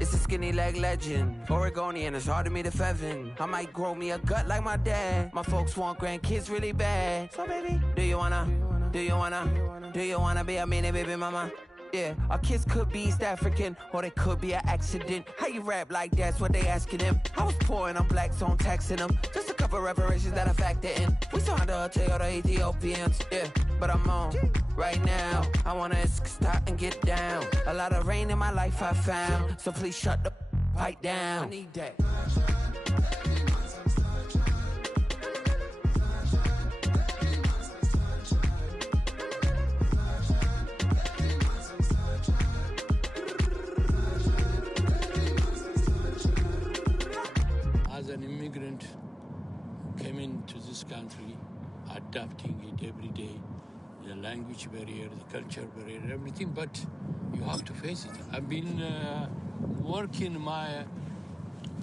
It's a skinny leg legend, Oregonian, it's hard to meet a Fevin. I might grow me a gut like my dad. My folks want grandkids really bad. So baby, do you wanna be a mini baby mama? Yeah, our kids could be East African, or they could be an accident. How you rap like that's what they asking him. I was poor and I'm black, so I'm taxing them. Just a couple reparations that I factor in. We saw the Toyota Ethiopians, yeah, but I'm on right now. I wanna stop and get down. A lot of rain in my life I found, so please shut the pipe down. I need that. As an immigrant who came into this country, adapting it every day, the language barrier, the culture barrier, everything, but you have to face it. I've been working my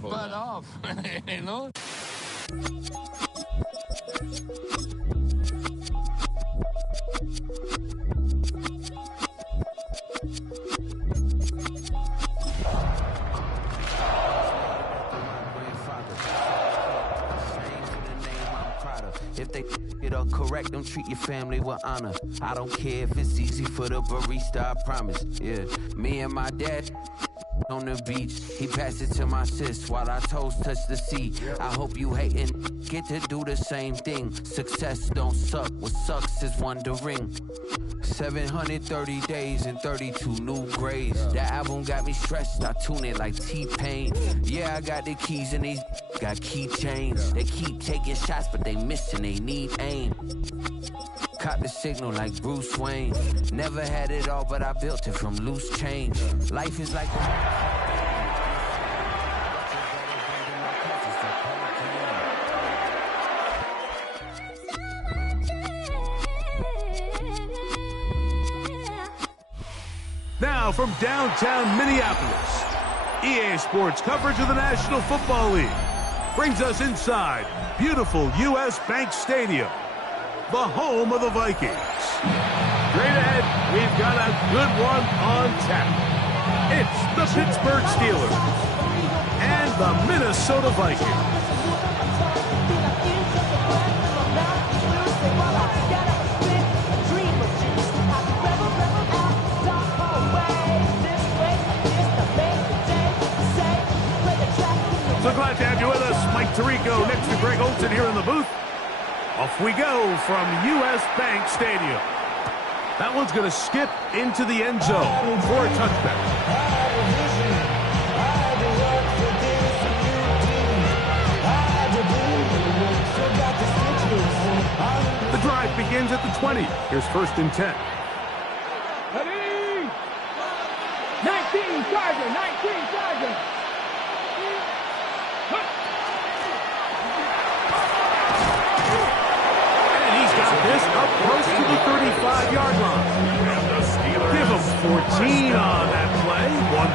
butt off, you know? If they it up correct, don't treat your family with honor. I don't care if it's easy for the barista, I promise. Yeah, me and my dad on the beach. He passed it to my sis while our toes touch the sea. I hope you hatin' get to do the same thing. Success don't suck, what sucks is wondering. 730 days and 32 new grades. That album got me stressed, I tune it like T-Pain. Yeah, I got the keys and these got keychains. They keep taking shots, but they missing, they need aim. Caught the signal like Bruce Wayne. Never had it all, but I built it from loose change. Life is like Now from downtown Minneapolis, EA Sports coverage of the National Football League brings us inside beautiful U.S. Bank Stadium, the home of the Vikings. Straight ahead, we've got a good one on tap. It's the Pittsburgh Steelers and the Minnesota Vikings. So glad to have you with us. Mike Tirico next to Greg Olson here in the booth. Off we go from U.S. Bank Stadium. That one's going to skip into the end zone for a touchback. The drive begins at the 20. Here's 1st and 10. Ready? 19 Charger, 19 Charger. This up close to the 35-yard line. Give them 14 on that play. One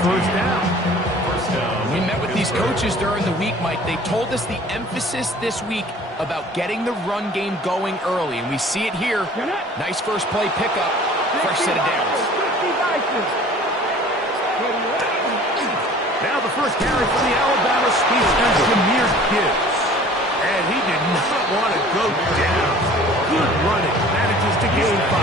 first down. We met with these coaches during the week, Mike. They told us the emphasis this week about getting the run game going early, and we see it here. Nice first play pickup, fresh set of downs. Now the first carry for the Alabama speedster, Jahmyr Gibbs. And he did not want to go down. Good running. Manages to gain 5.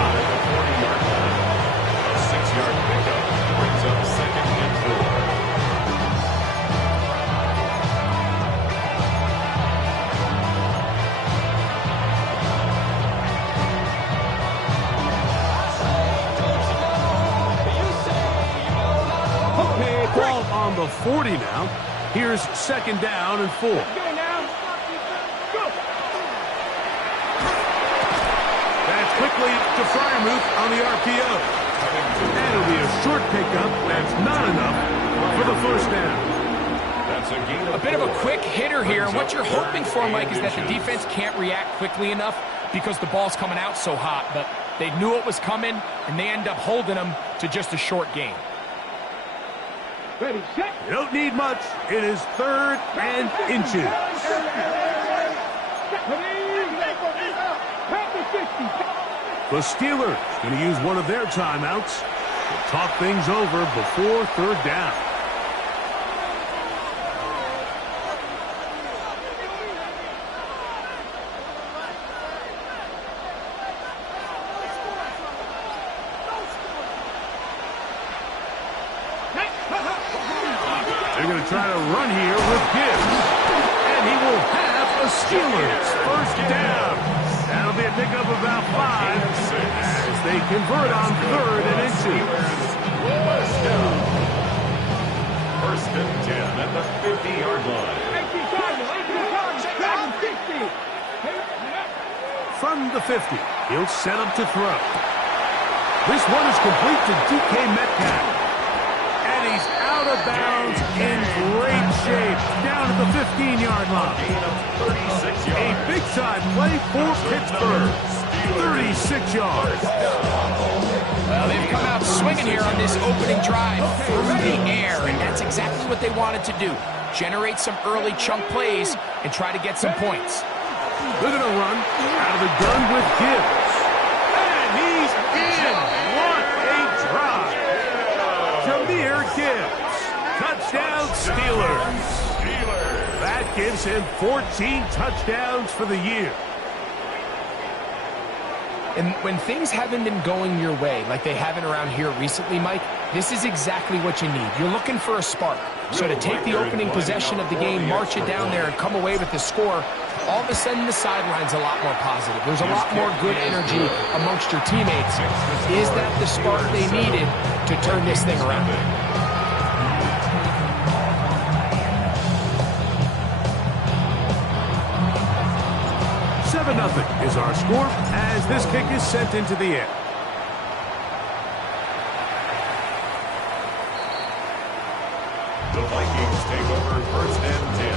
A 6-yard pickup brings up 2nd and 4. Okay, ball on the 40 now. Here's 2nd down and 4. Quickly to Freiermuth on the RPO. And it'll be a short pickup. That's not enough for the first down. That's a gain of a bit of a quick hitter here, and what you're hoping for, Mike, is that the defense can't react quickly enough because the ball's coming out so hot, but they knew it was coming, and they end up holding them to just a short gain. Ready, set. You don't need much. It is 3rd and inches. The Steelers going to use one of their timeouts. Talk things over before third down. They're going to try to run here with Gibbs. And he will have a Steelers first down. That'll be a pickup of about 5 as they convert on third and inches. First and 10 at the 50-yard line. From the 50, he'll set up to throw. This one is complete to DK Metcalf. And he's out of bounds in great shape down at the 15-yard line. Gain of 36 yards. A big-time play for Pittsburgh. 36 yards. Well, they've come out swinging here on this opening drive through the air, and that's exactly what they wanted to do. Generate some early chunk plays and try to get some points. They're going to run out of the gun with Gibbs. And he's in. What a drive. Jahmyr Gibbs. Touchdown Steelers. That gives him 14 touchdowns for the year. And when things haven't been going your way, like they haven't around here recently, Mike, this is exactly what you need. You're looking for a spark. So to take the opening possession of the game, march it down there, and come away with the score, all of a sudden the sideline's a lot more positive. There's a lot more good energy amongst your teammates. Is that the spark they needed to turn this thing around? 7-0 is our score as this kick is sent into the air. The Vikings take over first and 10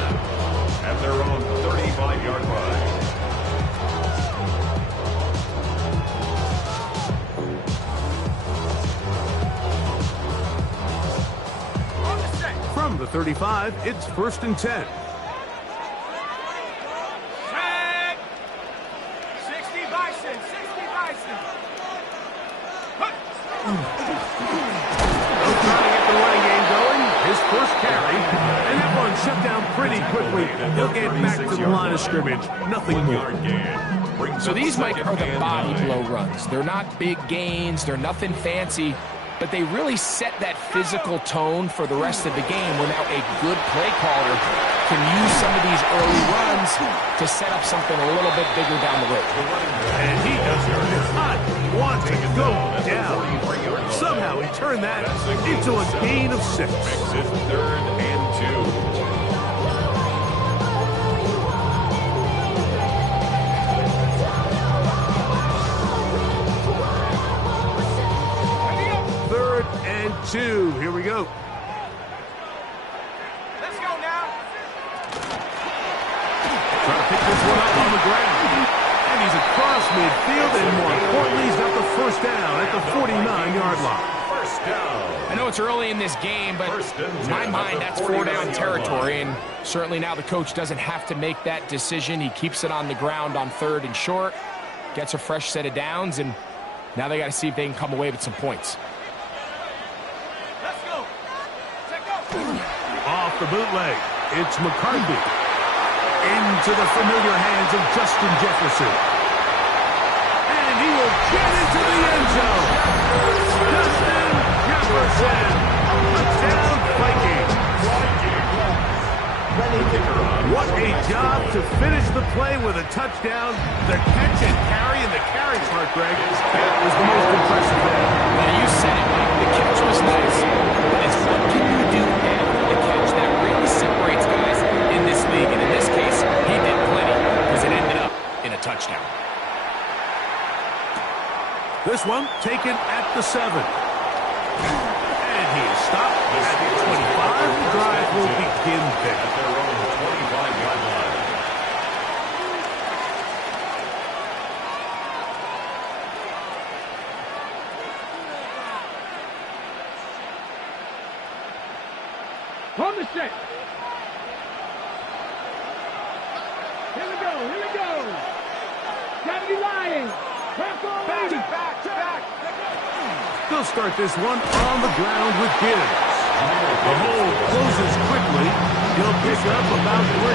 at their own 35-yard line. From the 35, it's first and 10. First carry, and that one shut down pretty quickly. He'll get back to the line of scrimmage. Nothing more. So these, Mike, are the body blow runs. They're not big gains. They're nothing fancy. But they really set that physical tone for the rest of the game where now a good play caller can use some of these early runs to set up something a little bit bigger down the road. And he does not want to go down. Somehow he turned that into a gain of 6. Makes it third and 2. Here we go. Let's go now. Trying to pick this one up on the ground. And he's across midfield, and more importantly, he's got the first down at the 49-yard line. First down. I know it's early in this game, but in my mind, that's 4-down territory. And certainly now the coach doesn't have to make that decision. He keeps it on the ground on third and short, gets a fresh set of downs, and now they got to see if they can come away with some points. Off the bootleg, it's McCarthy. Into the familiar hands of Justin Jefferson. And he will get into the end zone. Justin Jefferson. Touchdown, Vikings. What a job to finish the play with a touchdown. The catch and carry, and the carry part, Greg, that was the most impressive there. Well, you said it, Mike. The catch was nice. But it's what can you do after the catch that really separates guys in this league. And in this case, he did plenty because it ended up in a touchdown. This one taken at the 7. And he is stopped at the 25. The drive will begin there. At their own 25-yard line. From the set. Here we go, here we go. Gotta be lying. Back on, baby. Back. They'll start this one on the ground with Gibbs. The hole closes quickly. He'll pick up about 3.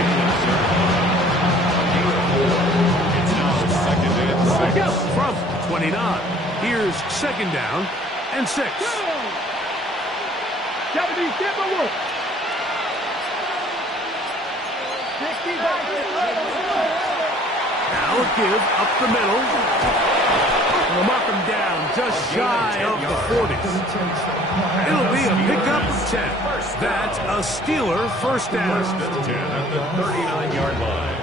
It's now 2nd and 6. From 29. Here's 2nd down and 6. Now a give up the middle. We'll mark him down just shy of the 40. It'll be a pickup of 10. That's a Steeler first down. 1st and 10 at the 39-yard line.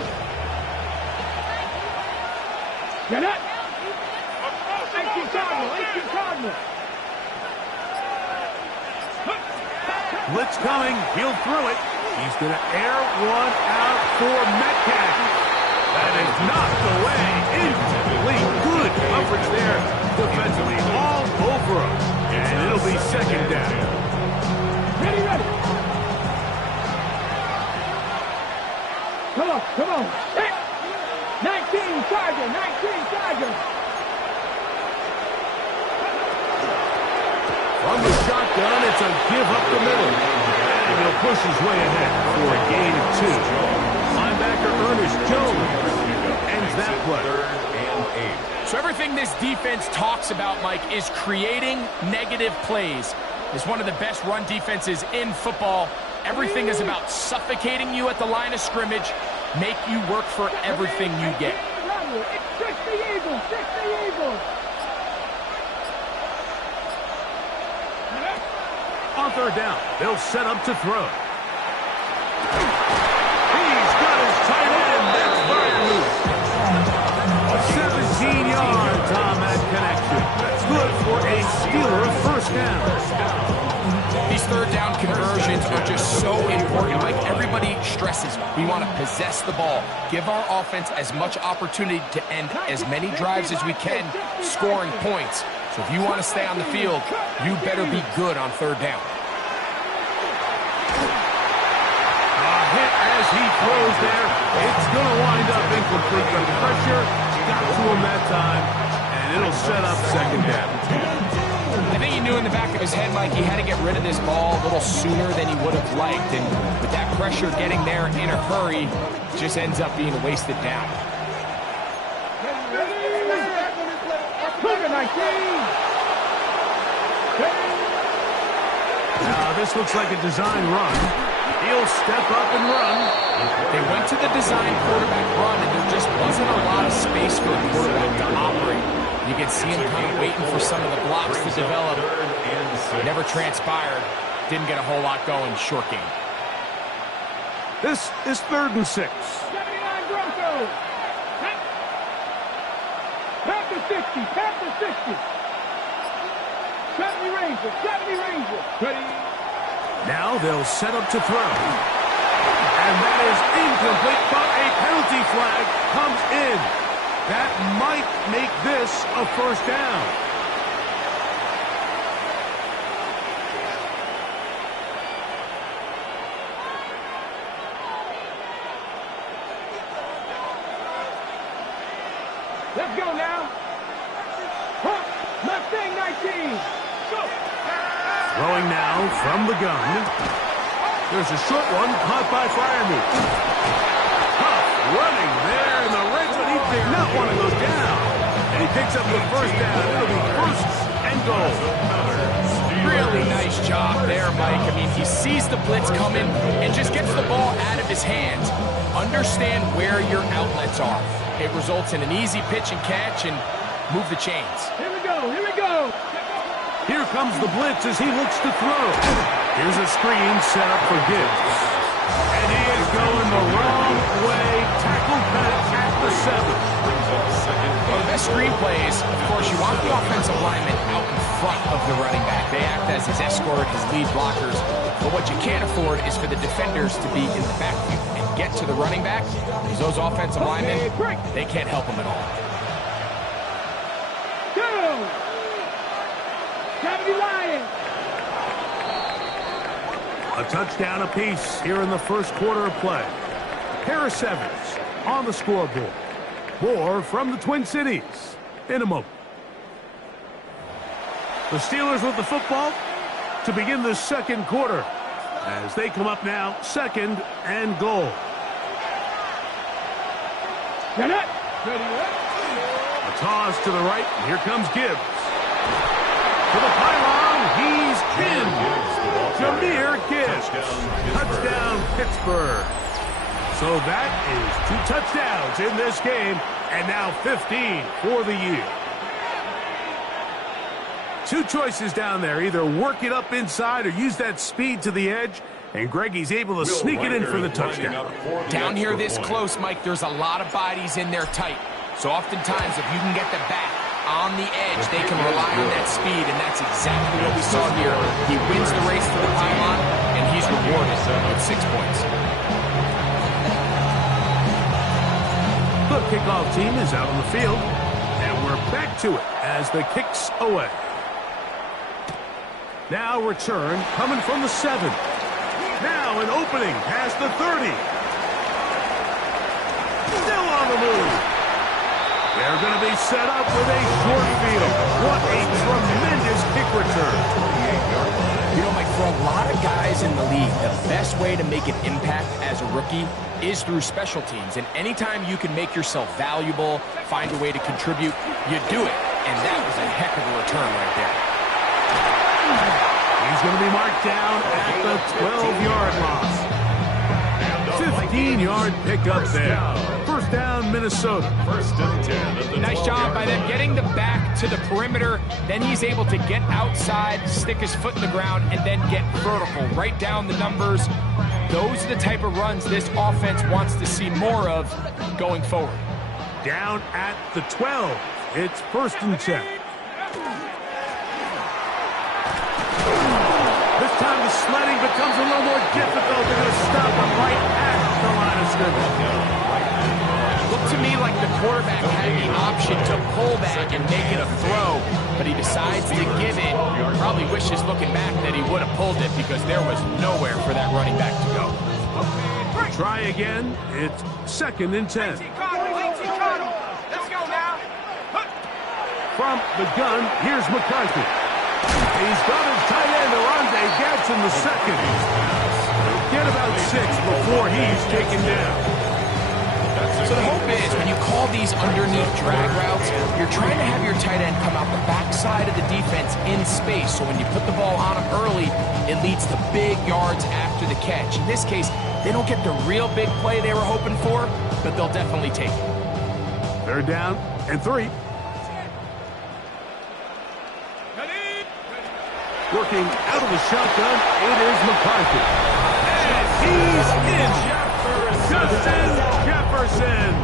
Get up! 18 Cardinal! Blitz coming. He'll throw it. He's going to air one out for Metcalf. That is knocked away. Incomplete. Good coverage there defensively. All over him. And it'll be 2nd down. Ready! Come on! 19 Charger! From the shotgun, it's a give up the middle. And he'll push his way ahead for a gain of 2. Linebacker Ernest Jones ends that play. 3rd and 8. So everything this defense talks about, Mike, is creating negative plays. It's one of the best run defenses in football. Everything is about suffocating you at the line of scrimmage, make you work for everything you get. Fix the Eagles! On 3rd down, they'll set up to throw. He's got his tight end. That's fire loose. 17 yards on that connection. That's good for a Steeler first down. These 3rd down conversions are just so important. Like everybody stresses, we want to possess the ball, give our offense as much opportunity to end as many drives as we can, scoring points. So if you want to stay on the field, you better be good on 3rd down. A hit as he throws there. It's going to wind up incomplete. The pressure got to him that time, and it'll set up 2nd down. I think he knew in the back of his head, Mike, he had to get rid of this ball a little sooner than he would have liked. And with that pressure getting there in a hurry, just ends up being a wasted down. Now this looks like a design run. He'll step up and run. They went to the design quarterback run, and there just wasn't a lot of space for a quarterback to operate. You can see him kind of waiting for some of the blocks to develop. Never transpired. Didn't get a whole lot going. Short game. This is 3rd and 6. 79 Broncos! Panther 60! 70 Rangers! Ready? Now they'll set up to throw. And that is incomplete, but a penalty flag comes in. That might make this a first down. Let's go now. Hunt, Mustang 19. Go. Throwing now from the gun. There's a short one caught by Fryermuth. Tough running there in the red zone. He did not want to go down. And he picks up the first down. It'll be 1st and goal. Really nice job there, Mike. I mean, he sees the blitz coming and just gets the ball out of his hands. Understand where your outlets are. It results in an easy pitch and catch and move the chains. Here we go. Here comes the blitz as he looks to throw. Here's a screen set up for Gibbs. And he is going the wrong way. Tackled back at the 7. Well, the best screen plays, of course, you want the offensive lineman out in front of the running back. They act as his escort, his lead blockers. But what you can't afford is for the defenders to be in the backfield and get to the running back, because those offensive linemen, they can't help him at all. A touchdown apiece here in the first quarter of play. Pair of 7s on the scoreboard. More from the Twin Cities in a moment. The Steelers with the football to begin the second quarter as they come up now, 2nd and goal. Get it. A toss to the right, and here comes Gibbs. To the pylon, he's in. Jahmyr Gibbs. Touchdown, Pittsburgh. So that is 2 touchdowns in this game, and now 15 for the year. 2 choices down there. Either work it up inside or use that speed to the edge. And Greggy's able to sneak it in for the touchdown. Down here this close, Mike, there's a lot of bodies in there tight. So oftentimes, if you can get the back on the edge, they can rely on that speed, and that's exactly what we saw here. He wins the race to the pylon, and he's rewarded with 6 points. The kickoff team is out on the field, and we're back to it as the kick's away. Now return coming from the 7. Now an opening past the 30. Still on the move. They're going to be set up with a short field. What a tremendous kick return. You know, Mike, for a lot of guys in the league, the best way to make an impact as a rookie is through special teams. And anytime you can make yourself valuable, find a way to contribute, you do it. And that was a heck of a return right there. He's going to be marked down at the 12-yard line. 15-yard pickup there. First down, Minnesota. 1st and 10. Nice job by them getting the back to the perimeter. Then he's able to get outside, stick his foot in the ground, and then get vertical. Right down the numbers. Those are the type of runs this offense wants to see more of going forward. Down at the 12. It's 1st and 10. This time the sledding becomes a little more difficult. They're going to stop him right at the line of scrimmage. Looked to me like the quarterback had the option to pull back and make it a throw, but he decides to give it. Probably wishes looking back that he would have pulled it because there was nowhere for that running back to go. Try again. It's 2nd and 10. Let's go now. From the gun, here's McCarthy. He's got his tight end, Arande Gadsden the second. Get about 6 before he's taken down. So the hope is when you call these underneath drag routes, you're trying to have your tight end come out the backside of the defense in space. So when you put the ball on him early, it leads to big yards after the catch. In this case, they don't get the real big play they were hoping for, but they'll definitely take it. 3rd down and 3. Working out of the shotgun, it is McCarthy. And he's in. Justin Jefferson.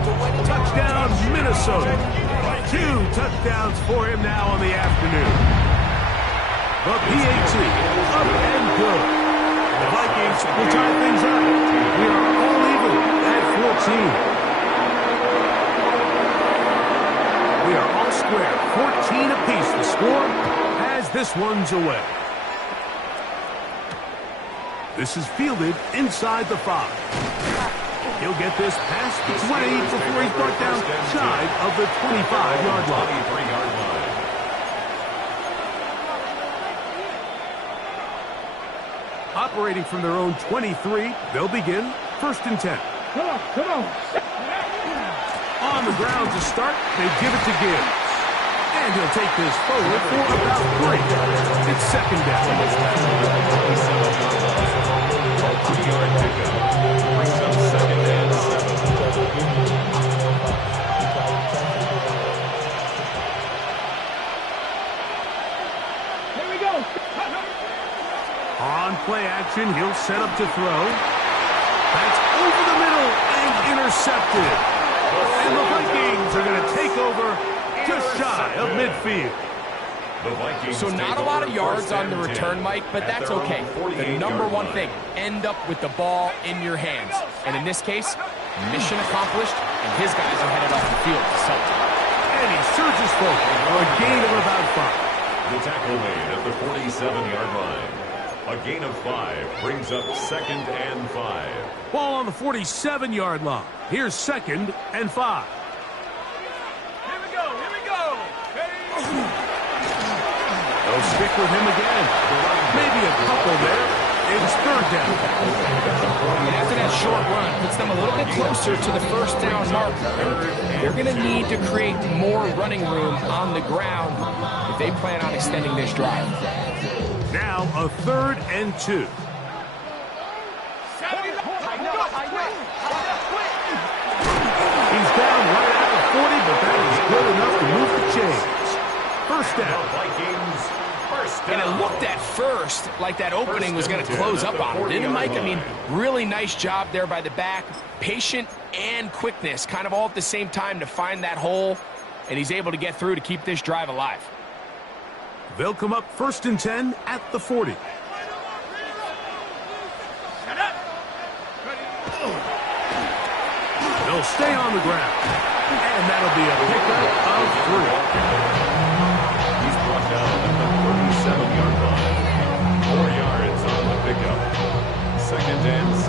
Touchdown, Minnesota. 2 touchdowns for him now on the afternoon. The PAT, up and good. The Vikings will tie things up. We are all even at 14. We are all square, 14 apiece. The score as this one's away. This is fielded inside the 5. He'll get this past the 20 before he's brought down shy of the 25-yard line. Operating from their own 23, they'll begin 1st and 10. Come on. On the ground to start, they give it to Gibbs. And he'll take this forward for about 3. It's 2nd down. 3-yard pickup. Brings up 2nd and Here we go. On play action, he'll set up to throw. That's over the middle and intercepted. And the Vikings are going to take over just shy of midfield. So not a lot of yards on the return, Mike, but that's okay. The number one thing, end up with the ball in your hands. And in this case, mission accomplished, and his guys are headed off the field to celebrate. And he surges forward for a gain of about 5. The tackle made at the 47-yard line. A gain of 5 brings up 2nd and 5. Ball on the 47-yard line. Here's 2nd and 5. They'll stick with him again. Maybe a couple there. It's third down. And after that short run, puts them a little bit closer to the first down marker. They're going to need to create more running room on the ground if they plan on extending this drive. Now a 3rd and 2. He's down right at the 40, but that is good enough to move the chains. First down. Vikings, first down. And it looked at first like that opening was going to close up on him, didn't it, Mike? I mean, really nice job there by the back. Patient and quickness, kind of all at the same time to find that hole, and he's able to get through to keep this drive alive. They'll come up 1st and 10 at the 40. They'll stay on the ground. And that'll be a pickup of 3. He's brought down at the 37-yard line. 4 yards on the pickup. 2nd and 6.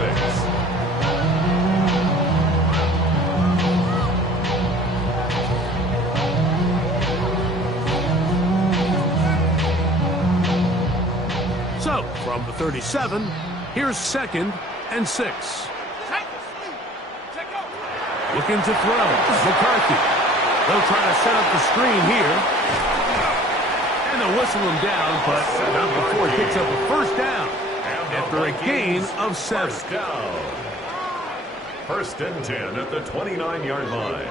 So, from the 37, here's 2nd and 6. Looking to throw. McCarthy. They'll try to set up the screen here. And they'll whistle him down, but not before he picks up a first down after a gain of 7. First down. 1st and 10 at the 29-yard line.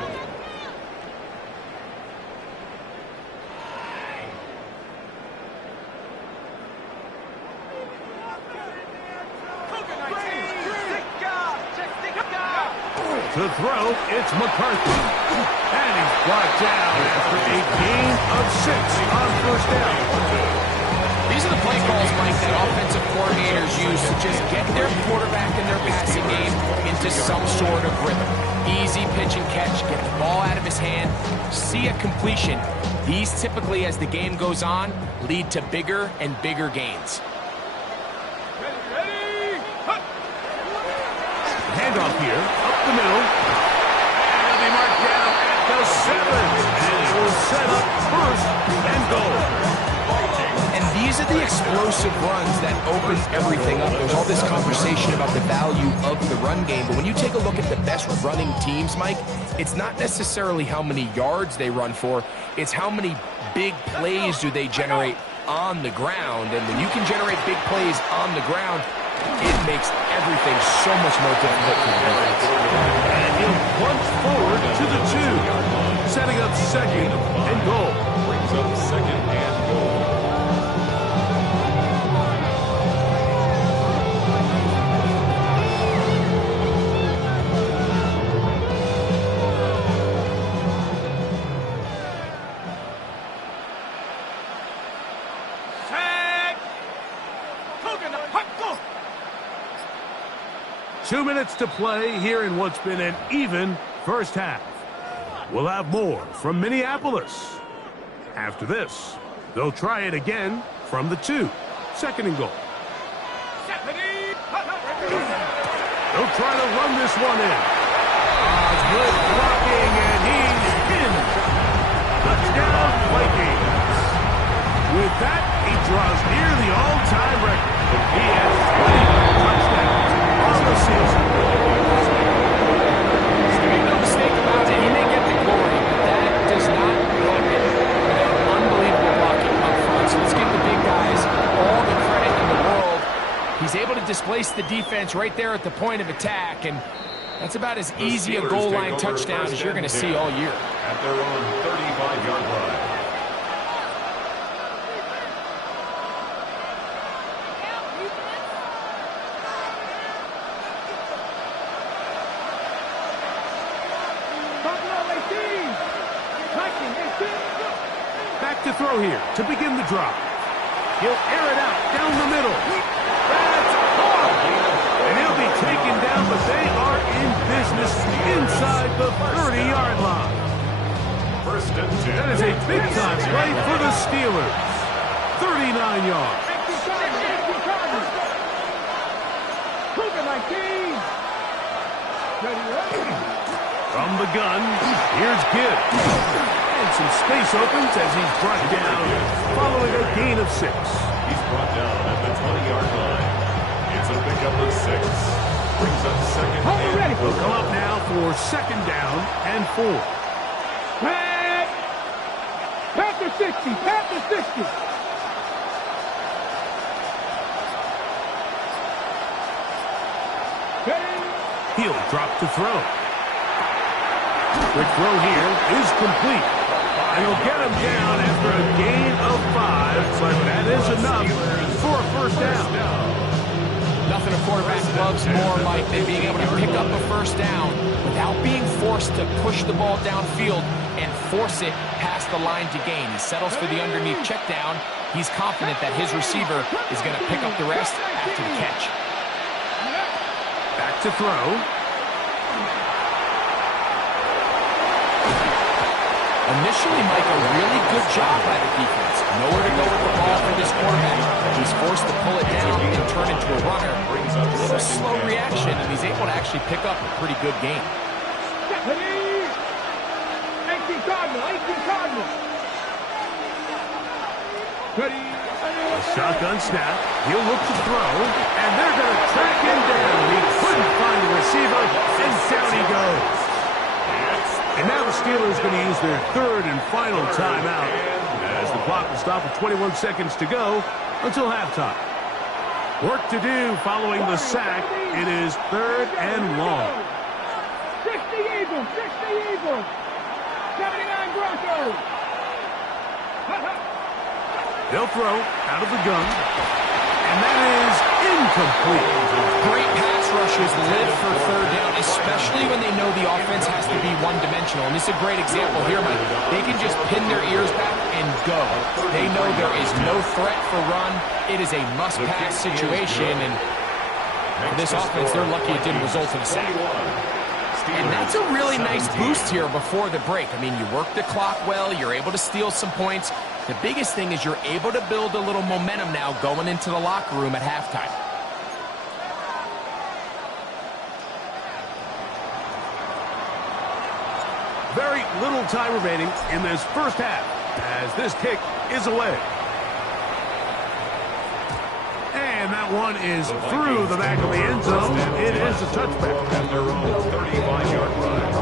To throw, it's McCarthy. And he's brought down after a gain of 6 on first down. These are the play calls, Mike, that offensive coordinators use to just get their quarterback and their passing game into some sort of rhythm. Easy pitch and catch, get the ball out of his hand, see a completion. These typically, as the game goes on, lead to bigger and bigger gains. Handoff here, up the middle. And he'll be marked down at the 7. And it will set up 1st and goal. And these are the explosive runs that open everything up. There's all this conversation about the value of the run game, but when you take a look at the best running teams, Mike, it's not necessarily how many yards they run for, it's how many big plays do they generate on the ground. And when you can generate big plays on the ground, it makes everything so much more difficult for the defense. And he'll punch forward to the 2, setting up 2nd and goal. Brings up 2nd and goal. Go! 2 minutes to play here in what's been an even first half. We'll have more from Minneapolis. After this, they'll try it again from the 2. 2nd and goal. They'll try to run this one in. Good blocking, and he's in. Touchdown, Vikings. With that, he draws near the all-time record. He has 20 touchdowns on the season. Make no mistake about it, he may get the glory, but that does not happen without unbelievable blocking up front. So let's give the big guys all the credit in the world. He's able to displace the defense right there at the point of attack, and that's about as easy a goal line touchdown as you're going to see all year. At their own 35-yard line. Back to throw here to begin the drive. He'll air it out down the middle. That's caught. And he'll be taken down, but they are in business inside the 30-yard line. 1st and 10. That is a big-time play for the Steelers. 39 yards. From the gun, here's Gibbs. And some space opens as he's brought down following a gain of 6. He's brought down at the 20-yard line. It's a pickup of 6. Brings up second and ready. We'll come up now for 2nd down and 4. Panther 60. Panther 60. He'll drop to throw. The throw here is complete. And he'll get him down after a gain of 5, but that is enough for a 1st down. Nothing a quarterback loves more, Mike, than being able to pick up a 1st down without being forced to push the ball downfield and force it past the line to gain. He settles for the underneath check down. He's confident that his receiver is going to pick up the rest after the catch. Back to throw. Initially, Mike, a really good job by the defense. Nowhere to go with the ball for this quarterback. He's forced to pull it down and turn into a runner. Brings up a little slow reaction, and he's able to actually pick up a pretty good game. 18 Cardinal. A shotgun snap. He'll look to throw, and they're going to track him down. He couldn't find the receiver, and down he goes. And now the Steelers going to use their 3rd and final timeout as the clock will stop with 21 seconds to go until halftime. Work to do following the sack. It is 3rd and long. 60 Eagles. 79 Broncos. They'll throw out of the gun, and that is incomplete. Great pass rushers live for 3rd down, especially when they know the offense has to be one-dimensional. And this is a great example here, Mike. They can just pin their ears back and go. They know there is no threat for run. It is a must-pass situation, and for this offense, they're lucky it didn't result in a sack. And that's a really nice boost here before the break. I mean, you work the clock well, you're able to steal some points. The biggest thing is you're able to build a little momentum now going into the locker room at halftime. Very little time remaining in this 1st half as this kick is away. And that one is through the back of the end zone. It is a touchback. at their own 35-yard line.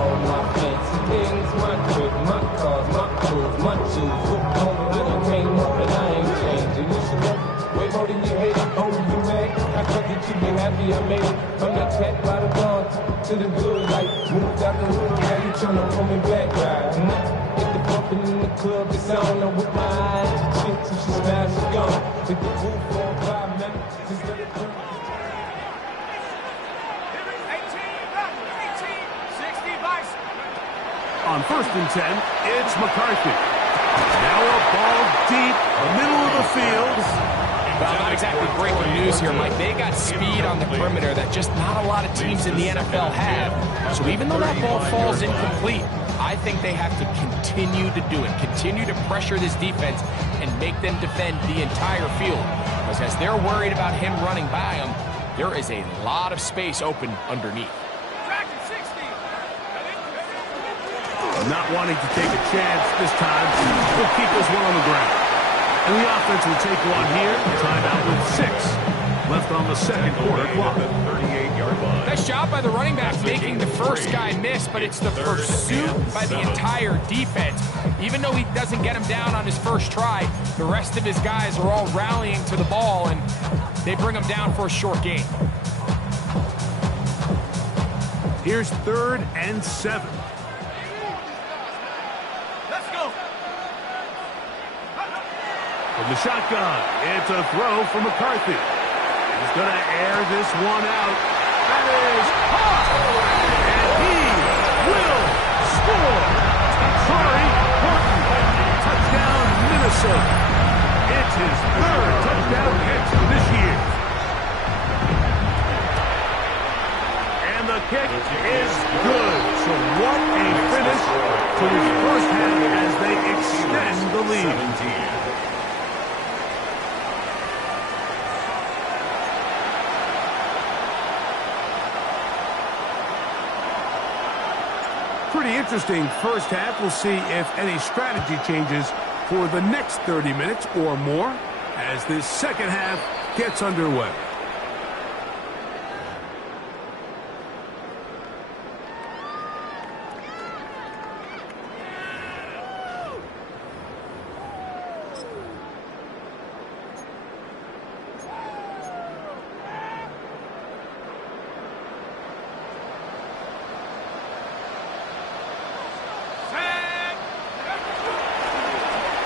I made it from the tech by the dawn to the good life. Moved out the hood, now you tryna pull me back, right? Get the bumpin' in the club, it's on. I'm with my eyes, the chick till she smash, she gone. Hit the roof for 5 minutes, just let it burn. 60 Bison. On 1st and 10, it's McCarthy. Now a ball deep, middle of the field. Well, not exactly breaking news here, Mike. They got speed on the perimeter that just not a lot of teams in the NFL have. So even though that ball falls incomplete, I think they have to continue to do it. Continue to pressure this defense and make them defend the entire field. Because as they're worried about him running by them, there is a lot of space open underneath. Not wanting to take a chance this time, we'll keep this one on the ground. And the offense will take one here. Timeout with 6 left on the 2nd quarter clock. 38-yard line. Nice job by the running back making the first guy miss, but it's the pursuit by the entire defense. Even though he doesn't get him down on his first try, the rest of his guys are all rallying to the ball, and they bring him down for a short gain. Here's 3rd and 7. From the shotgun, it's a throw for McCarthy. He's going to air this one out. That is caught! And he will score! Sorry, Horton. Touchdown, Minnesota. It's his 3rd touchdown catch this year. And the kick is good. So what a finish to his first half as they extend the lead. 17. Pretty interesting first half. We'll see if any strategy changes for the next 30 minutes or more as this second half gets underway.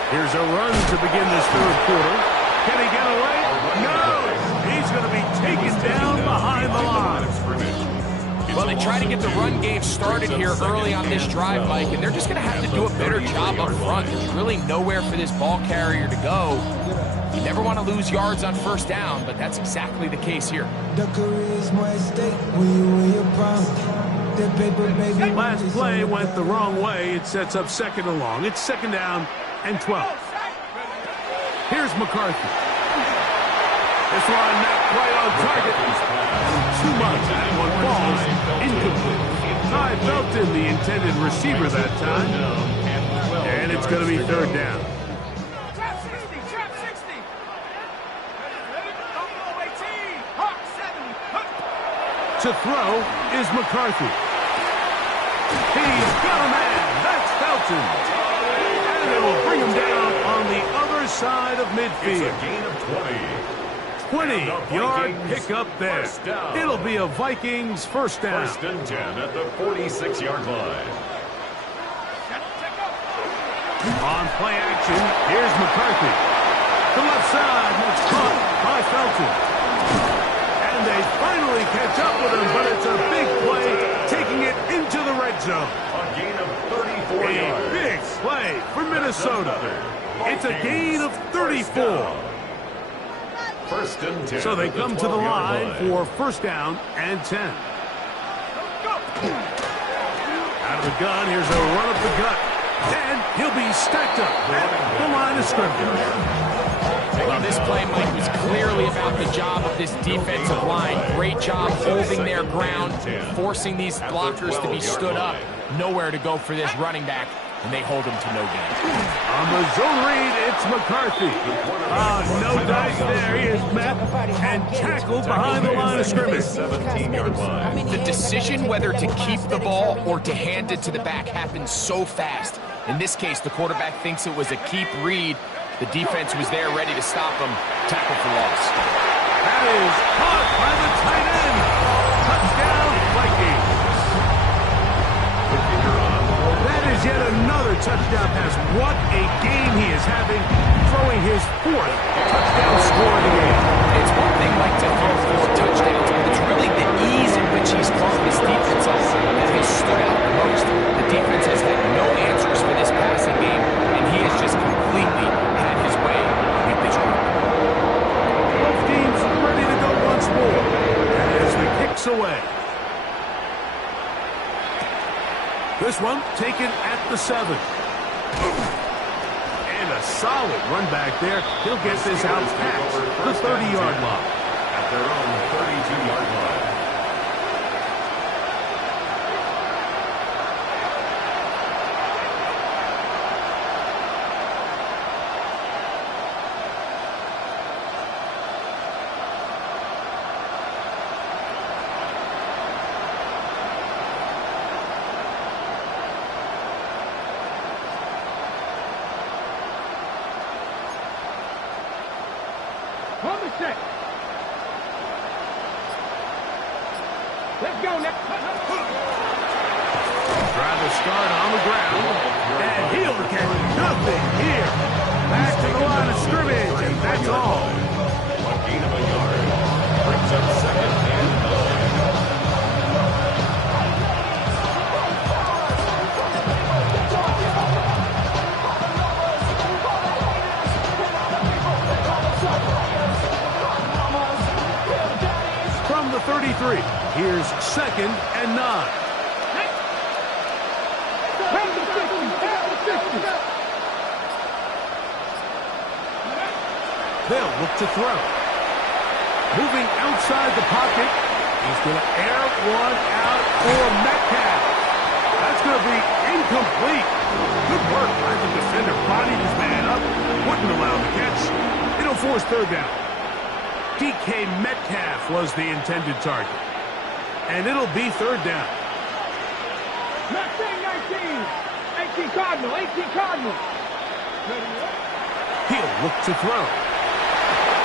Here's a run to begin this third quarter. Can he get away? No! He's going to be taken down behind the line. Well, they try to get the run game started here early on this drive, Mike, and they're just going to have to do a better job up front. There's really nowhere for this ball carrier to go. You never want to lose yards on first down, but that's exactly the case here. Last play went the wrong way. It sets up second and long. It's second down and 12. Here's McCarthy. This one, not quite on target. Too much. That one falls incomplete. Ty Felton, the intended receiver that time. And it's going to be third down. Trap 60, trap 60. Hawk 70. To throw is McCarthy. He's got a man. That's Felton. And they will bring him down on the other side of midfield. It's a gain of 20. 20-yard pickup there. It'll be a Vikings first down. First and 10 at the 46-yard line. On play action, here's McCarthy. The left side, it's caught by Felton. And they finally catch up with him, but it's a big play, taking it into the red zone. A gain of 34 yards. A big play for Minnesota. It's a gain of 34. First and 10. So they come to the line for first down and 10. Out of the gun, here's a run up the gut. And he'll be stacked up at the line of scrimmage. Well, this play, Mike, was clearly about the job of this defensive line. Great job holding their ground, forcing these blockers to be stood up. Nowhere to go for this running back, and they hold him to no gain. On the zone read, it's McCarthy. No dice there. He is met and tackled behind the line of scrimmage. 17-yard line. The decision whether to keep the ball or to hand it to the back happens so fast. In this case, the quarterback thinks it was a keep read. The defense was there ready to stop him. Tackle for loss. That is caught by the tight end. Touchdown, Vikings. That is yet another touchdown pass. What a game he is having, throwing his fourth touchdown score of the game. It's one thing, Mike, to throw 4 touchdowns, but it's really the ease in which he's caught this defense off that has stood out the most. The defense has had no answers for this passing game, and he has just completely had his way with this group. Both teams ready to go once more as the kick's away. This one taken at the 7. And a solid run back there. He'll get this out past the 30-yard line. At their own 32-yard line. Let's go now. Trying to start on the ground. And he'll get nothing here. Back to the line of scrimmage, and that's all. A gain of a yard. Brings up second and 33. Here's second and 9. They'll look to throw. Moving outside the pocket. He's going to air one out for Metcalf. That's going to be incomplete. Good work by the defender. Bodied his man up. Wouldn't allow the catch. It'll force third down. DK Metcalf was the intended target. And it'll be third down. 18 Cardinal, 18 Cardinal. He'll look to throw.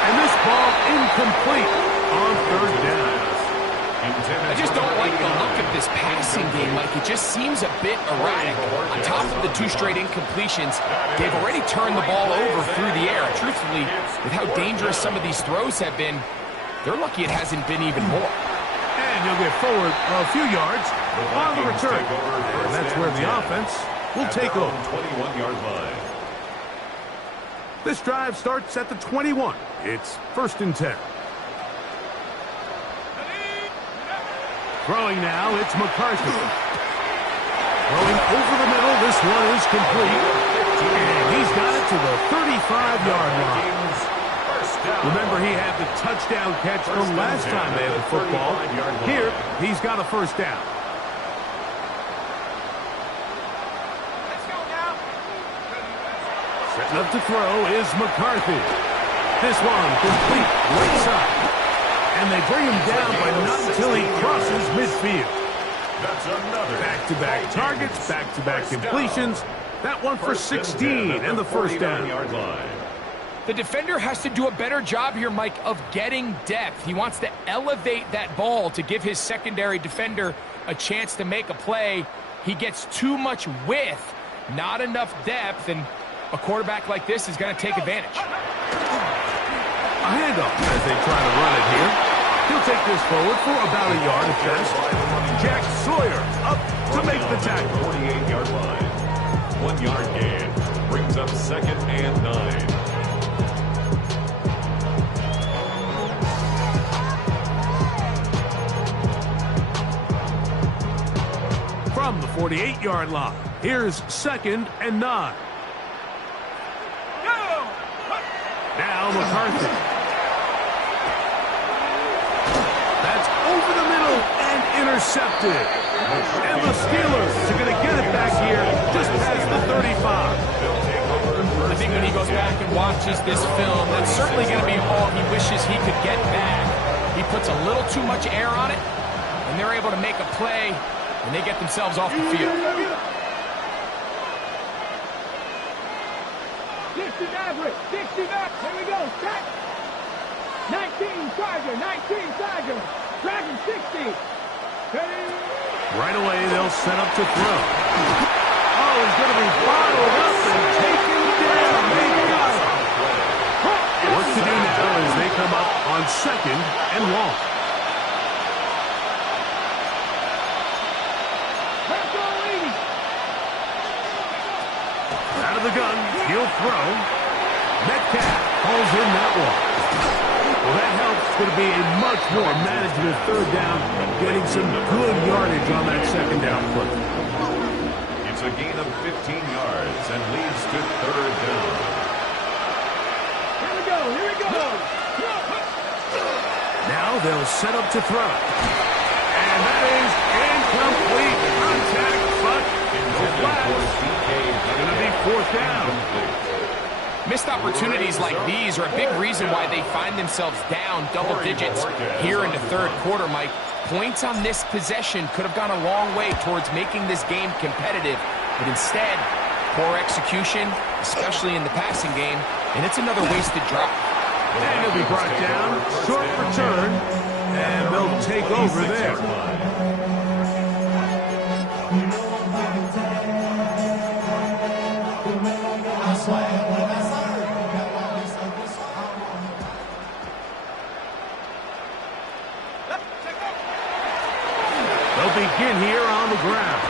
And this ball incomplete on third down. I just don't like the look of this passing game, Mike. It just seems a bit erratic. On top of the 2 straight incompletions, they've already turned the ball over through the air. Truthfully, with how dangerous some of these throws have been, they're lucky it hasn't been even more. And he'll get forward a few yards on the return. And that's where the offense will take over. 21-yard line. This drive starts at the 21. It's 1st and 10. Throwing now, it's McCarthy. Throwing over the middle, this one is complete. And he's got it to the 35-yard line. Remember, he had the touchdown catch from last time they had the football. Here, he's got a first down. Let's go now. Setting up to throw is McCarthy. This one complete right side. And they bring him down, but not until he crosses midfield. That's another Back-to-back targets, back-to-back completions. That one for 16 and the first down. The defender has to do a better job here, Mike, of getting depth. He wants to elevate that ball to give his secondary defender a chance to make a play. He gets too much width, not enough depth, and a quarterback like this is going to take advantage. A handoff as they try to run it here. He'll take this forward for about a yard at best. Jack Sawyer up to make the tackle. 48-yard line. 1-yard gain. Brings up 2nd and 9. From the 48-yard line, here's 2nd and 9. Now McCarthy. That's over the middle and intercepted. And the Steelers are going to get it back here just past the 35. I think when he goes back and watches this film, that's certainly going to be a ball he wishes he could get back. He puts a little too much air on it, and they're able to make a play, and they get themselves off the field. 60 Maverick, 60 Maverick. Here we go. Set. 19 Charger, 19 Charger. Dragon 60. Ready? Right away, they'll set up to throw. Oh, he's going to be bottled up and taken down. They got it. What to do now as they come up on 2nd and 1. Out of the gun, he'll throw. Metcalf calls in that one. Well, that helps. It's going to be a much more manageable third down, getting some good yardage on that 2nd down play. It's a gain of 15 yards and leads to 3rd down. Here we go, here we go. Now they'll set up to throw. And that is incomplete contact, but it's going to be 4th down. Missed opportunities like these are a big reason why they find themselves down double digits here in the 3rd quarter, Mike. Points on this possession could have gone a long way towards making this game competitive, but instead, poor execution, especially in the passing game, and it's another wasted drive. And he'll be brought down, short return, and they'll take over there. They'll begin here on the ground.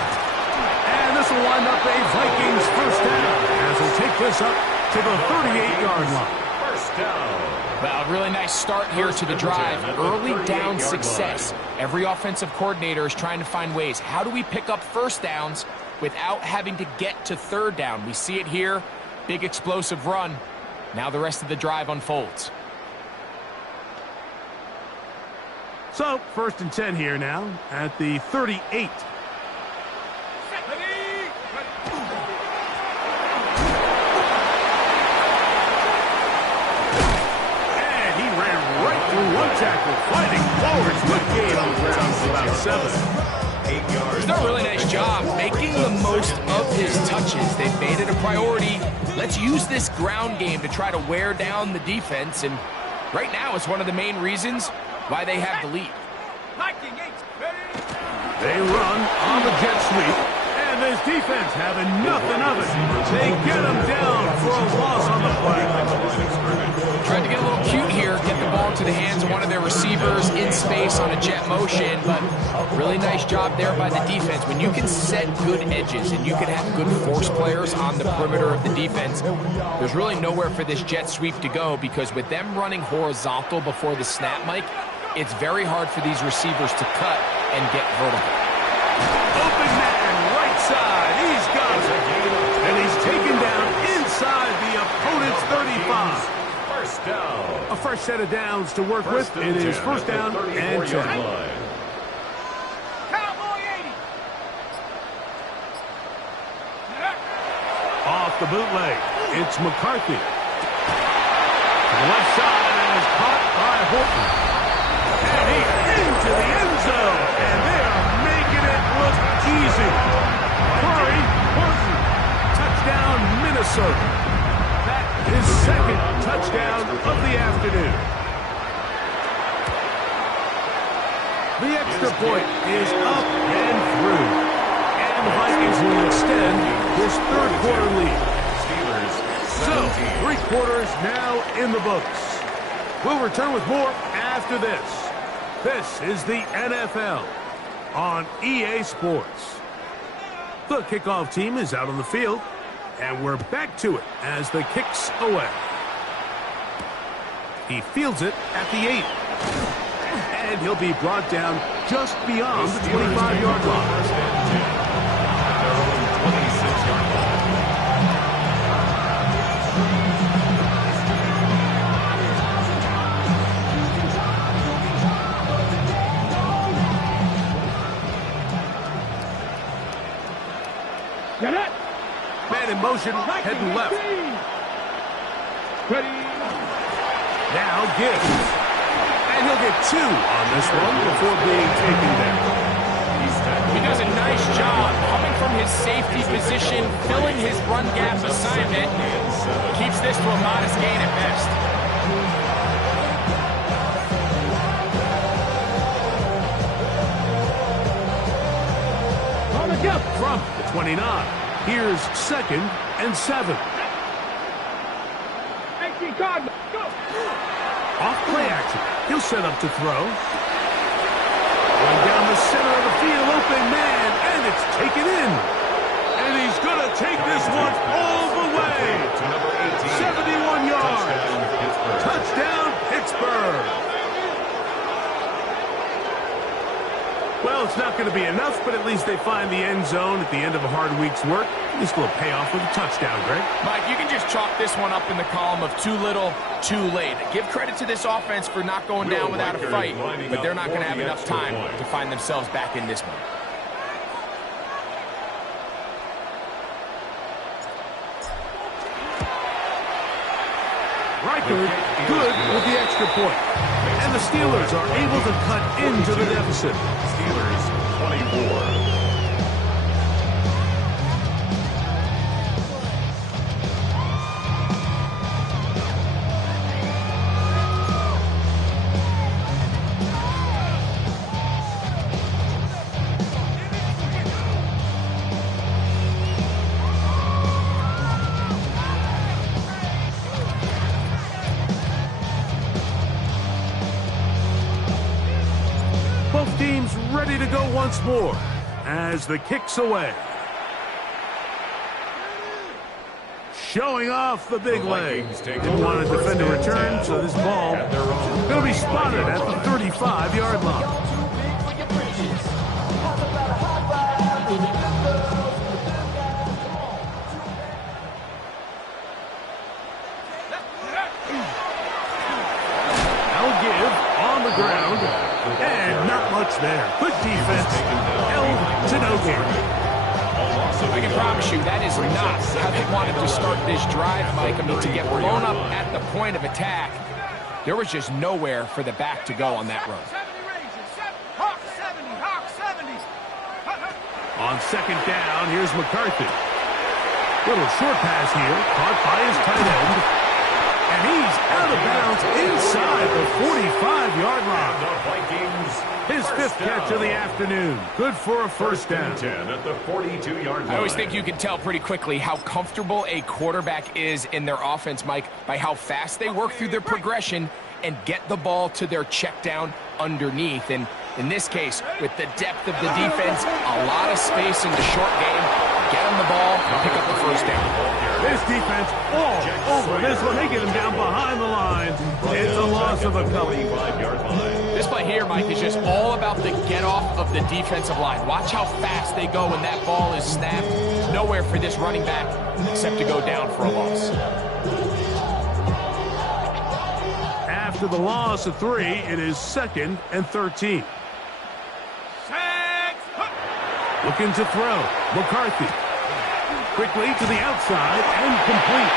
And this will wind up a Vikings first down as they'll take this up to the 38-yard line. First down. Well, a really nice start here to the drive. Early down success. Every offensive coordinator is trying to find ways. How do we pick up first downs without having to get to 3rd down? We see it here. Big explosive run. Now the rest of the drive unfolds. So, 1st and 10 here now at the 38. Ready? tackle, fighting forward. Good gain on the ground for about 7. 8 yards. He's done a really nice job making the most of his touches. They've made it a priority. Let's use this ground game to try to wear down the defense, and right now it's one of the main reasons why they have the lead. They run on the jet sweep, and this defense having nothing of it. They get him down for a loss on the play. Tried to get a little cute here, get the ball into the hands of one of their receivers in space on a jet motion, but really nice job there by the defense. When you can set good edges and you can have good force players on the perimeter of the defense, there's really nowhere for this jet sweep to go, because with them running horizontal before the snap, Mike, it's very hard for these receivers to cut and get vertical. Open man, right side. He's got it. And he's taken down inside the opponent's 35. First down. A fresh set of downs to work with. It is first down and 10. Off the bootleg, it's McCarthy. To the left side, and is caught by Horton. And he's into the end zone, and they are making it look easy. Curry, Horton, touchdown, Minnesota. That is second touchdown of the afternoon. The extra point is up and through. And the Vikings will extend this third quarter lead. So, 3 quarters now in the books. We'll return with more after this. This is the NFL on EA Sports. The kickoff team is out on the field, and we're back to it as the kick's away. He fields it at the 8. And he'll be brought down just beyond the 25-yard line. Man in motion, heading left. Ready. Now Gibbs. And he'll get 2 on this one before being taken down. He does a nice job coming from his safety position, filling his run gap assignment. Keeps this to a modest gain at best. On the jump. From the 29. Here's 2nd and 7. 18 card. Go. Off play action. He'll set up to throw. Going down the center of the field, open man, and it's taken in. And he's going to take this one all the way. 71 yards. Touchdown, Pittsburgh. Well, it's not going to be enough, but at least they find the end zone at the end of a hard week's work. At least a little payoff with a touchdown, Greg. Mike, you can just chalk this one up in the column of too little, too late. Give credit to this offense for not going down without a fight, but they're not going to have enough time to find themselves back in this one. Reichard, good with the extra point. And the Steelers are able to cut into the deficit. Steelers 24. Both teams ready to go once more as the kick's away. Showing off the big leg. Didn't want to defend a return, so this ball going to be spotted at the 35-yard line. I'll give on the ground. And not much there. Good defense. Held to no gain. I can promise you that is not how they wanted to start this drive, Mike. I mean, to get blown up at the point of attack, There was just nowhere for the back to go on that run. On second down, here's McCarthy. Little short pass here, caught by his tight end. And he's out of bounds inside the 45-yard line. The Vikings, his fifth catch of the afternoon. Good for a first down. 10 at the 42-yard line. I always think you can tell pretty quickly how comfortable a quarterback is in their offense, Mike, by how fast they work through their progression and get the ball to their check down underneath. And in this case, with the depth of the defense, a lot of space in the short game, get them the ball, pick up the first down. This defense all over this one. They get him down behind the lines. It's a loss of a couple. This play here, Mike, is just all about the get off of the defensive line. Watch how fast they go when that ball is snapped. Nowhere for this running back except to go down for a loss. After the loss of 3, it is 2nd and 13. Looking to throw. McCarthy. Quickly to the outside and complete.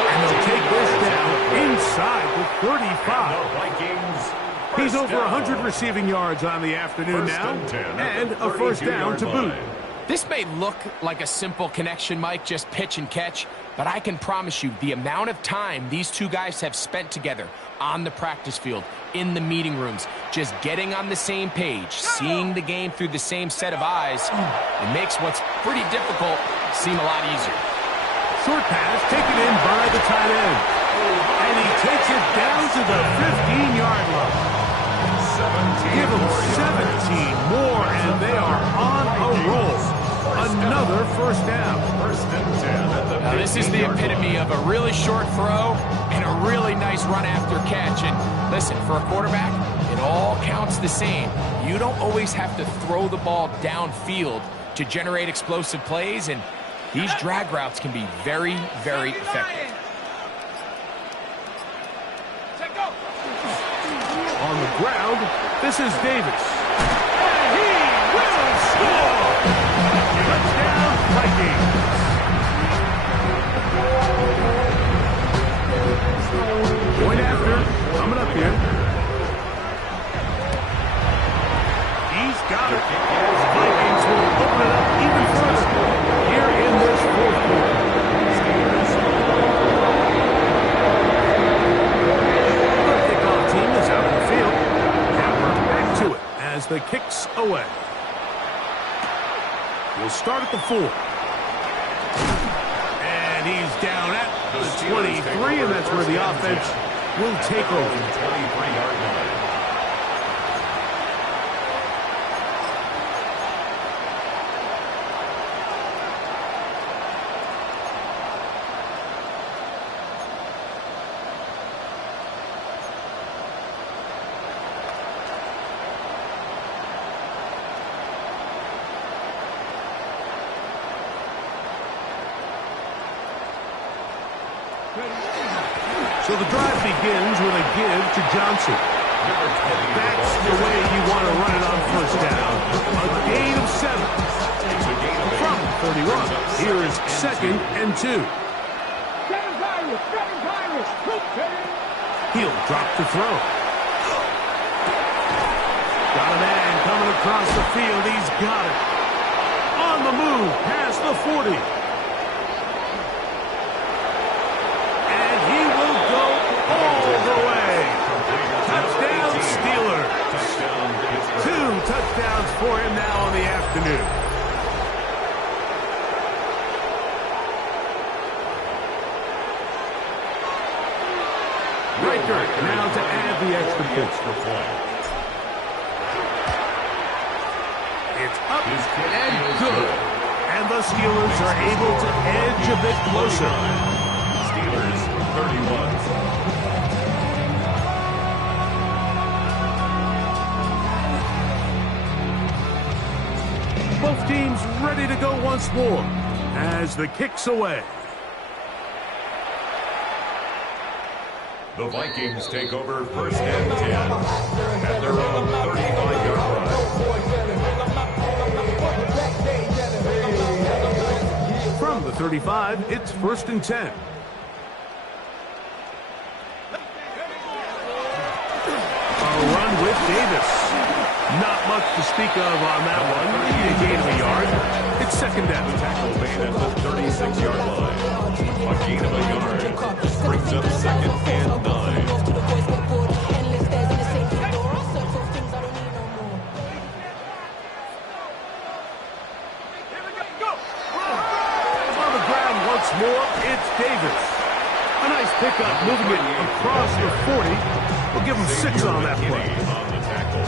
And they'll take this down inside the 35. He's over 100 receiving yards on the afternoon now. And a first down to boot. This may look like a simple connection, Mike, just pitch and catch, but I can promise you the amount of time these two guys have spent together on the practice field, in the meeting rooms, just getting on the same page, seeing the game through the same set of eyes, it makes what's pretty difficult seem a lot easier. Short pass taken in by the tight end. And he takes it down to the 15-yard line. Give them 17 more, and they are on a roll. Another first down. Now, this is the epitome of a really short throw and a really nice run after catch. And listen, for a quarterback, it all counts the same. You don't always have to throw the ball downfield to generate explosive plays, and these drag routes can be very, very effective. On the ground, this is Davis. And he will score! Touchdown, Vikings! Point after, coming up here. He's got it. The Vikings will open it up even further here in this fourth quarter. As the kicks away. We'll start at the 4. And he's down at the 23, and that's where the offense will take over. 23-yard line. So the drive begins with a give to Johnson. That's the way you want to run it on first down. A gain of 7. From 31. Here is 2nd and 2. He'll drop to throw. Got a man coming across the field. He's got it. On the move past the 40. Touchdowns for him now on the afternoon. Riker now to add the extra point. It's up and good. And the Steelers are able to edge a bit closer. Steelers 31. Both teams ready to go once more as the kick's away. The Vikings take over first and 10 at their own 35-yard line. From the 35, it's 1st and 10. ground with Davis. Not much to speak of on that one. Maybe a gain of a yard. It's second down. Tackle made at the 36-yard line. A gain of a yard. Brings up second and 9. More, it's Davis. A nice pickup, moving it across the 40. We'll give him 6 on that play. On the tackle.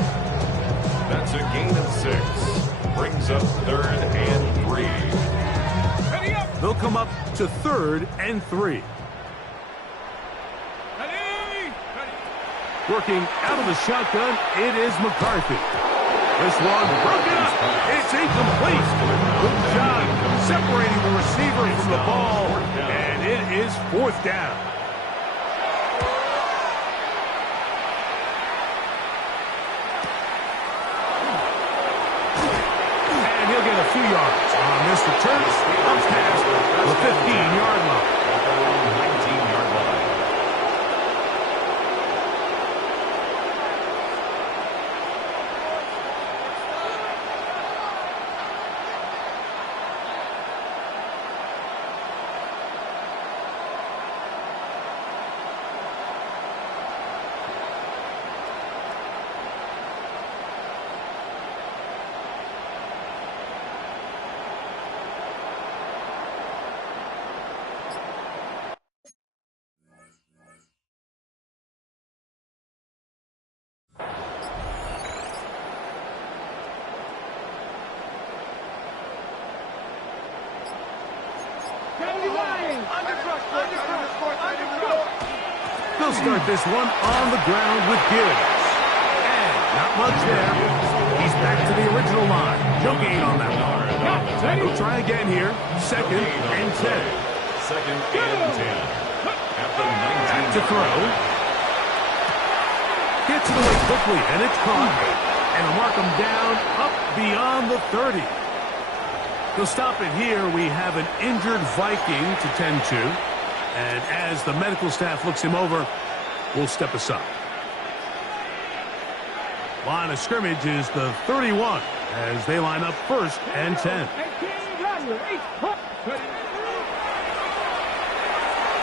That's a gain of 6. Brings up third and 3. They'll come up to third and 3. Working out of the shotgun, it is McCarthy. This one broken up. It's incomplete. Good job separating the receiver from the ball, and it is 4th down. And he'll get a few yards on this return up past the 15-yard line. 19-yard line. They'll start this one on the ground with Gibbs. And not much there. He's back to the original line. No gain on that one. They'll try again here. Second and 10. Second and 10. At the 19. Back to throw. Gets it away quickly, and it's caught. And they'll mark him down up beyond the 30. They'll stop it here. We have an injured Viking to tend to. And as the medical staff looks him over, we'll step aside. Line of scrimmage is the 31 as they line up first and 10.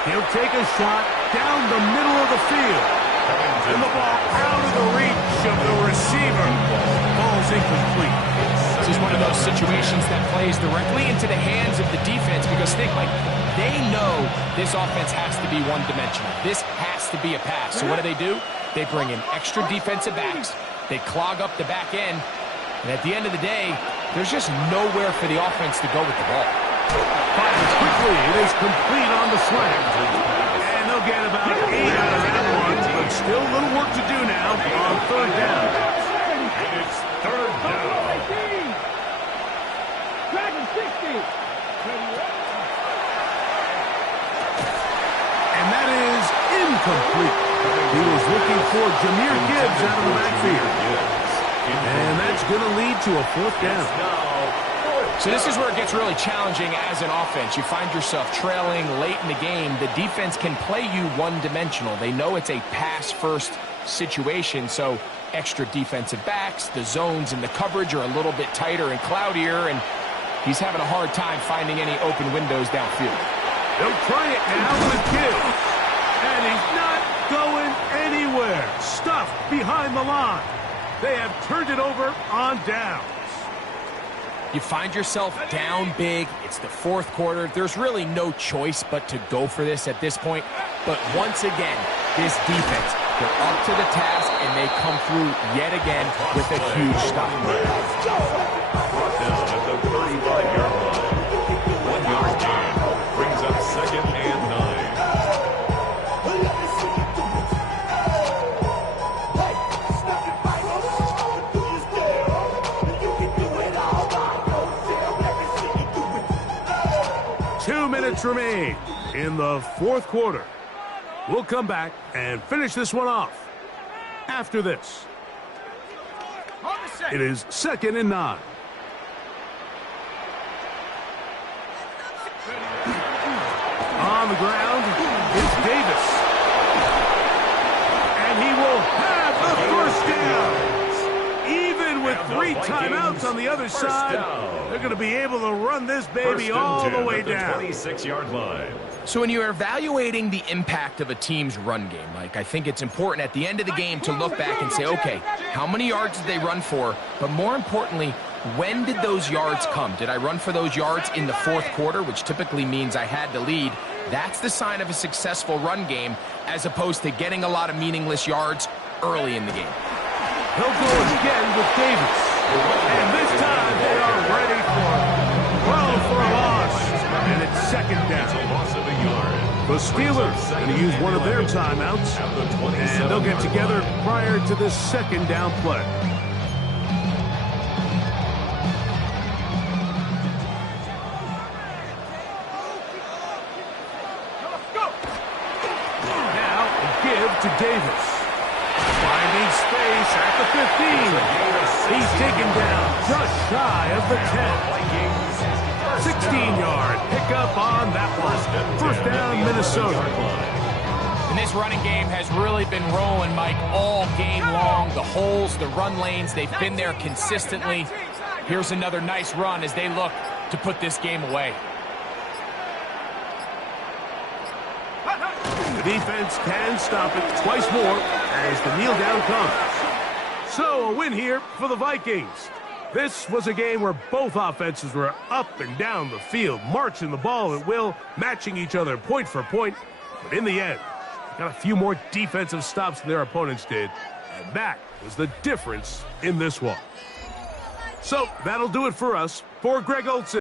He'll take a shot down the middle of the field. And the ball out of the reach of the receiver. Ball's incomplete. This is one of those situations that plays directly into the hands of the defense because think, like, they know this offense has to be one-dimensional. This has to be a pass. So what do? They bring in extra defensive backs. They clog up the back end. And at the end of the day, there's just nowhere for the offense to go with the ball. Fires quickly. It is complete on the slant. And they'll get about 8 out of that one. But still a little work to do now on third down. And it's third down. Dragon 60. And that is incomplete. He was looking for Jahmyr Gibbs out of the backfield. And that's going to lead to a 4th down. So this is where it gets really challenging as an offense. You find yourself trailing late in the game. The defense can play you one-dimensional. They know it's a pass-first situation, so extra defensive backs, the zones and the coverage are a little bit tighter and cloudier, and he's having a hard time finding any open windows downfield. They'll try it now with Gibbs. And he's not going anywhere. Stuffed behind the line. They have turned it over on downs. You find yourself down big. It's the 4th quarter. There's really no choice but to go for this at this point. But once again, this defense, they're up to the task, and they come through yet again with a huge stop. Brought down at the 35-yard line. 1-yard gain. Brings up second and 9. Remain in the 4th quarter. We'll come back and finish this one off after this. It is second and 9. On the ground is Davis. And he will have the first down. 3 timeouts on the other side. They're going to be able to run this baby all the way down. 26-yard line. So when you're evaluating the impact of a team's run game, Mike, I think it's important at the end of the game to look back and say, okay, how many yards did they run for? But more importantly, when did those yards come? Did I run for those yards in the fourth quarter, which typically means I had the lead? That's the sign of a successful run game, as opposed to getting a lot of meaningless yards early in the game. He'll go again with Davis. And this time they are ready for it. Well, for a loss. And it's second down. It's a loss of a yard. The Steelers going to use one of their timeouts. And they'll get together prior to this second down play. Now, a give to Davis. Finding space at the 15. He's taken down just shy of the 10. 16-yard pickup on that one. First down, Minnesota. And this running game has really been rolling, Mike, all game long. The holes, the run lanes, they've been there consistently. Here's another nice run as they look to put this game away. The defense can stop it twice more as the kneel down comes. So a win here for the Vikings. This was a game where both offenses were up and down the field, marching the ball at will, matching each other point for point. But in the end, got a few more defensive stops than their opponents did, and that was the difference in this one. So that'll do it for us. For Greg Olson.